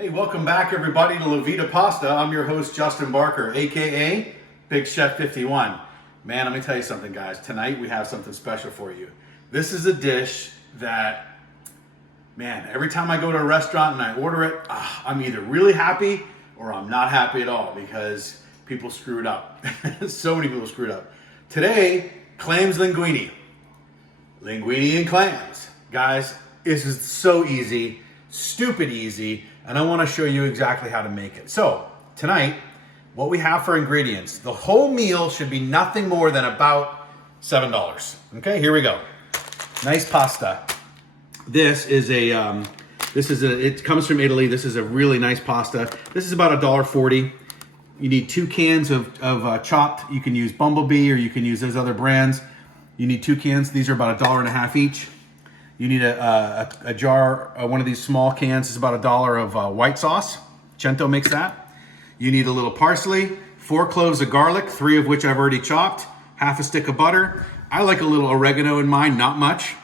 Hey, welcome back everybody to La Vita Pasta. I'm your host Justin Barker, aka Big Chef 51. Man, let me tell you something, guys. Tonight we have something special for you. This is a dish that, man, every time I go to a restaurant and I order it, I'm either really happy or I'm not happy at all because people screwed up. So many people screwed up. Today, Clams Linguine. Linguine and clams. Guys, this is so easy, stupid easy, and I want to show you exactly how to make it. So, tonight, what we have for ingredients, the whole meal should be nothing more than about $7. Okay, here we go. Nice pasta. This is it comes from Italy. This is a really nice pasta. This is about $1.40. You need 2 cans of chopped. You can use Bumblebee or you can use those other brands. You need 2 cans. These are about $1.50 each. You need a jar, one of these small cans. Is about $1 of white sauce. Cento makes that. You need a little parsley, 4 cloves of garlic, 3 of which I've already chopped, half a stick of butter. I like a little oregano in mine, not much,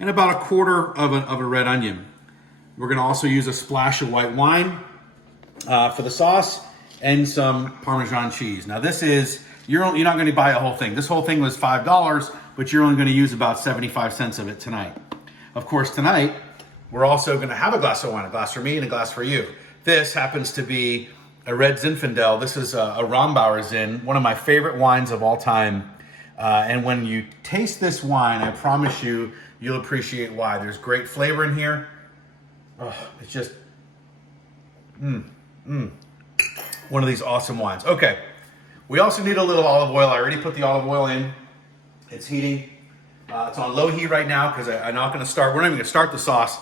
and about 1/4 of a red onion. We're gonna also use a splash of white wine for the sauce and some Parmesan cheese. Now this is, you're not gonna buy a whole thing. This whole thing was $5, but you're only gonna use about 75 cents of it tonight. Of course, tonight, we're also gonna have a glass of wine, a glass for me and a glass for you. This happens to be a red Zinfandel. This is a Rombauer Zin, one of my favorite wines of all time. And when you taste this wine, I promise you, you'll appreciate why. There's great flavor in here. Oh, it's just, one of these awesome wines. Okay, we also need a little olive oil. I already put the olive oil in. It's heating. It's on low heat right now because we're not even gonna start the sauce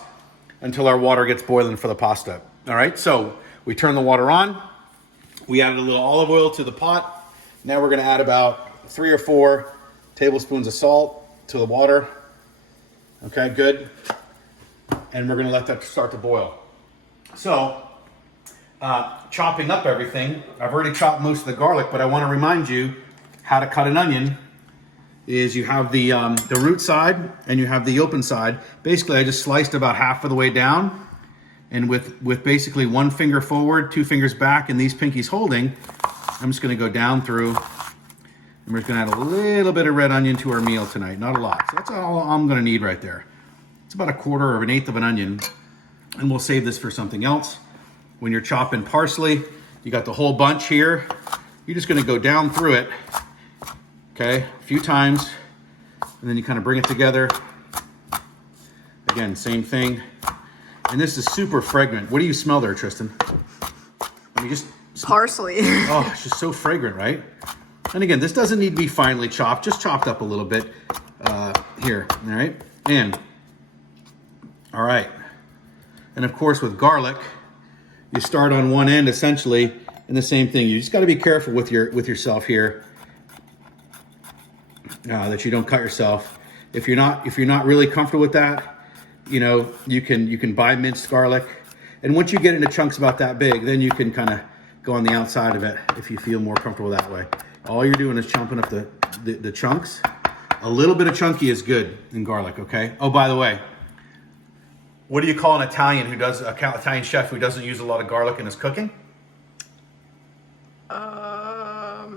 until our water gets boiling for the pasta. All right, so we turn the water on. We added a little olive oil to the pot. Now we're gonna add about 3 or 4 tablespoons of salt to the water. Okay, good. And we're gonna let that start to boil. So, chopping up everything, I've already chopped most of the garlic, but I wanna remind you how to cut an onion. Is you have the root side and you have the open side. Basically, I just sliced about half of the way down, and with basically 1 finger forward, 2 fingers back, and these pinkies holding, I'm just gonna go down through, and we're just gonna add a little bit of red onion to our meal tonight, not a lot. So that's all I'm gonna need right there. It's about 1/4 of an 1/8 of an onion, and we'll save this for something else. When you're chopping parsley, you got the whole bunch here. You're just gonna go down through it, okay, a few times, and then you kind of bring it together. Again, same thing. And this is super fragrant. What do you smell there, Tristan? I mean, just parsley. Oh, it's just so fragrant, right? And again, this doesn't need to be finely chopped, just chopped up a little bit here, all right? And, all right. And of course, with garlic, you start on one end essentially, and the same thing. You just got to be careful with yourself here. That you don't cut yourself. If you're not really comfortable with that, you know, you can buy minced garlic, and once you get into chunks about that big, then you can kind of go on the outside of it if you feel more comfortable that way. All you're doing is chomping up the chunks. A little bit of chunky is good in garlic. Okay. Oh, by the way, what do you call an Italian Italian chef who doesn't use a lot of garlic in his cooking? A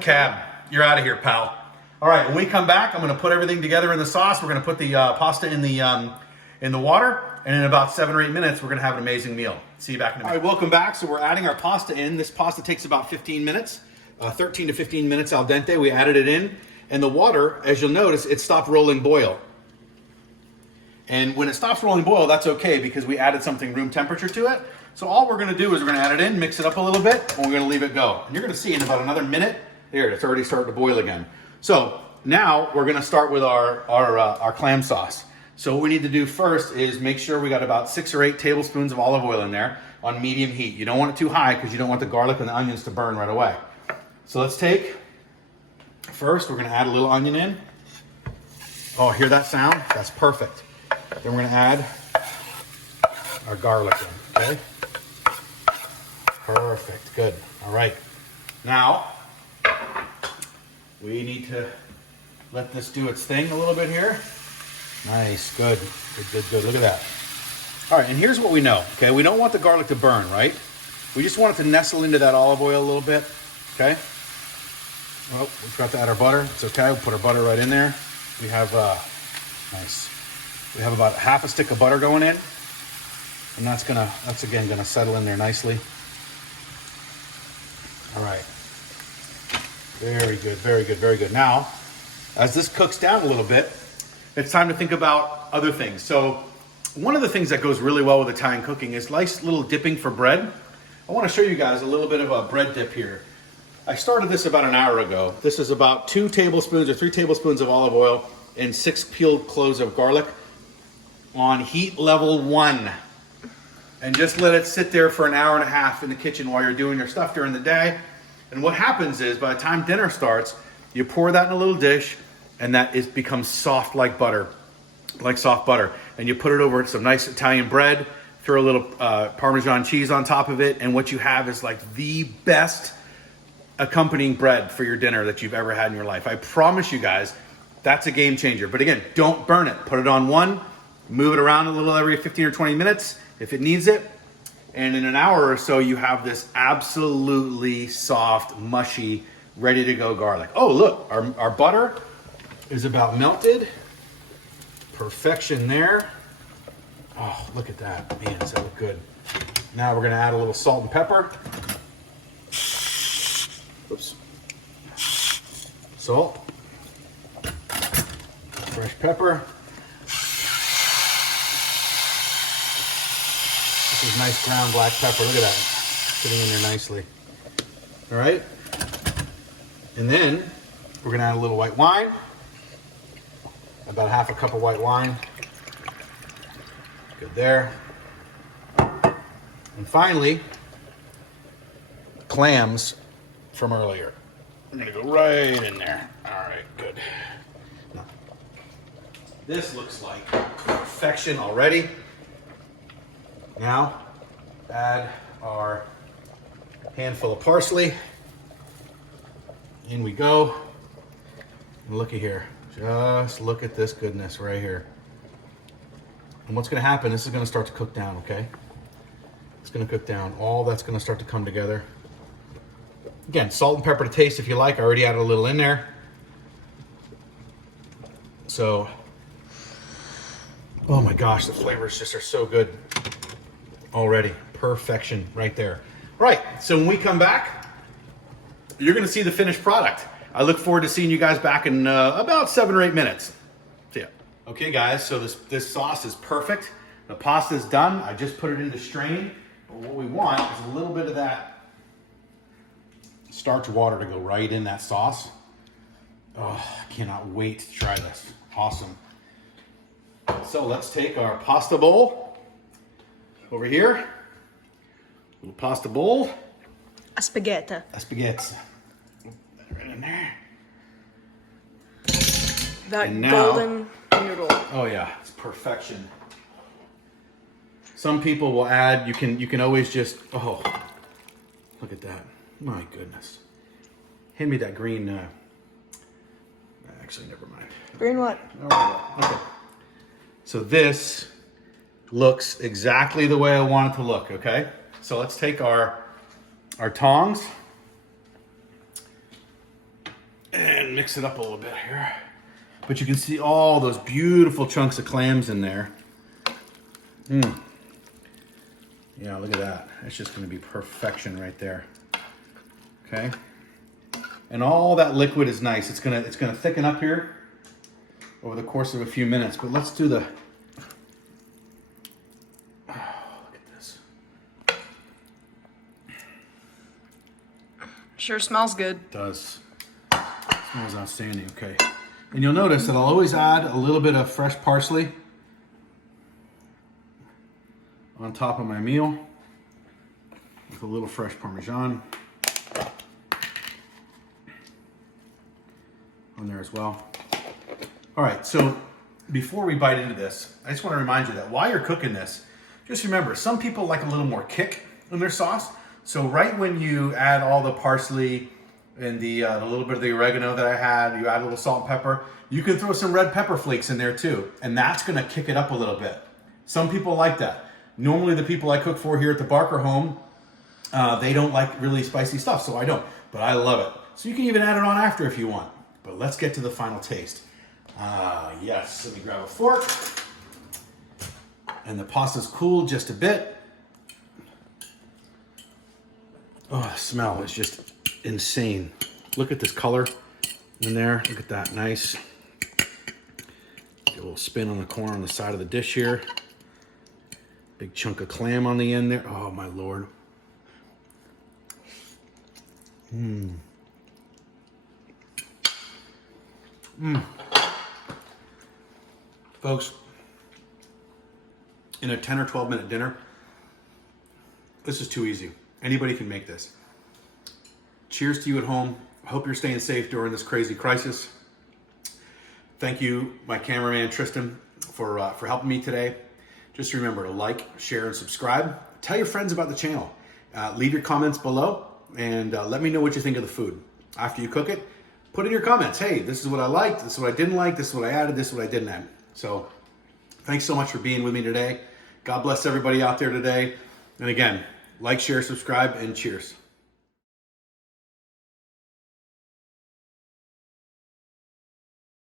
cab. You're out of here, pal. All right, when we come back, I'm gonna put everything together in the sauce. We're gonna put the pasta in the water, and in about 7 or 8 minutes, we're gonna have an amazing meal. See you back in a minute. All right, welcome back. So we're adding our pasta in. This pasta takes about 15 minutes, 13 to 15 minutes al dente. We added it in, and the water, as you'll notice, it stopped rolling boil. And when it stops rolling boil, that's okay because we added something room temperature to it. So all we're gonna do is we're gonna add it in, mix it up a little bit, and we're gonna leave it go. And you're gonna see in about another minute, there, it's already starting to boil again. So now we're gonna start with our clam sauce. So what we need to do first is make sure we got about 6 or 8 tablespoons of olive oil in there on medium heat. You don't want it too high because you don't want the garlic and the onions to burn right away. So let's first we're gonna add a little onion in. Oh, hear that sound? That's perfect. Then we're gonna add our garlic in, okay? Perfect, good, all right. Now, we need to let this do its thing a little bit here. Nice, good, good, good, good. Look at that. All right, and here's what we know, okay? We don't want the garlic to burn, right? We just want it to nestle into that olive oil a little bit, okay? Well, we forgot to add our butter. It's okay, we'll put our butter right in there. We have, nice. We have about half a stick of butter going in. And that's again gonna settle in there nicely. All right. Very good, very good, very good. Now, as this cooks down a little bit, it's time to think about other things. So one of the things that goes really well with Italian cooking is nice little dipping for bread. I want to show you guys a little bit of a bread dip here. I started this about an hour ago. This is about 2 tablespoons or 3 tablespoons of olive oil and 6 peeled cloves of garlic on heat level 1. And just let it sit there for an hour and a half in the kitchen while you're doing your stuff during the day. And what happens is by the time dinner starts, you pour that in a little dish and that becomes soft like butter, like soft butter. And you put it over some nice Italian bread, throw a little Parmesan cheese on top of it, and what you have is like the best accompanying bread for your dinner that you've ever had in your life. I promise you guys, that's a game changer. But again, don't burn it. Put it on 1, move it around a little every 15 or 20 minutes if it needs it. And in an hour or so, you have this absolutely soft, mushy, ready to go garlic. Oh, look, our butter is about melted. Perfection there. Oh, look at that. Man, does that look good. Now we're gonna add a little salt and pepper. Oops. Salt. Fresh pepper. This is nice ground black pepper. Look at that. Sitting in there nicely. All right. And then we're gonna add a little white wine. About half a cup of white wine. Good there. And finally, clams from earlier. I'm gonna go right in there. All right, good. Now, this looks like perfection already. Now, add our handful of parsley. In we go. And looky here. Just look at this goodness right here. And what's gonna happen, this is gonna start to cook down, okay? It's gonna cook down. All that's gonna start to come together. Again, salt and pepper to taste if you like. I already added a little in there. So, oh my gosh, the flavors just are so good already. Perfection right there. Right, so when we come back, you're gonna see the finished product. I look forward to seeing you guys back in about 7 or 8 minutes. See ya. Okay guys, so this sauce is perfect. The pasta is done. I just put it into strain. But what we want is a little bit of that starch water to go right in that sauce. Oh, I cannot wait to try this. Awesome. So let's take our pasta bowl over here. Little pasta bowl. A spaghetti. A spaghetti. Right in there. That and now, golden noodle. Oh yeah, it's perfection. Some people will add, you can always just, oh, look at that. My goodness. Hand me that green, actually, never mind. Green what? Oh, okay. So this looks exactly the way I want it to look, okay? So let's take our tongs and mix it up a little bit here. But you can see all those beautiful chunks of clams in there. Yeah, look at that. It's just gonna be perfection right there. Okay? And all that liquid is nice. It's gonna thicken up here over the course of a few minutes. But let's do the, oh, look at this. Sure smells good. It does. It smells outstanding, okay. And you'll notice that I'll always add a little bit of fresh parsley on top of my meal with a little fresh Parmesan on there as well. All right, so before we bite into this, I just want to remind you that while you're cooking this, just remember, some people like a little more kick in their sauce. So right when you add all the parsley and the little bit of the oregano that I had, you add a little salt and pepper, you can throw some red pepper flakes in there too, and that's gonna kick it up a little bit. Some people like that. Normally the people I cook for here at the Barker home, they don't like really spicy stuff, so I don't. But I love it. So you can even add it on after if you want. But let's get to the final taste. Yes, let me grab a fork. And the pasta's cooled just a bit. Oh, the smell is just insane. Look at this color in there. Look at that, nice. Get a little spin on the corner on the side of the dish here. Big chunk of clam on the end there. Oh, my Lord. Folks, in a 10 or 12 minute dinner, this is too easy. Anybody can make this. Cheers to you at home. I hope you're staying safe during this crazy crisis. Thank you, my cameraman Tristan, for helping me today. Just remember to like, share, and subscribe. Tell your friends about the channel. Leave your comments below, and let me know what you think of the food. After you cook it, put in your comments. Hey, this is what I liked, this is what I didn't like, this is what I added, this is what I didn't add. So thanks so much for being with me today. God bless everybody out there today. And again, like, share, subscribe, and cheers.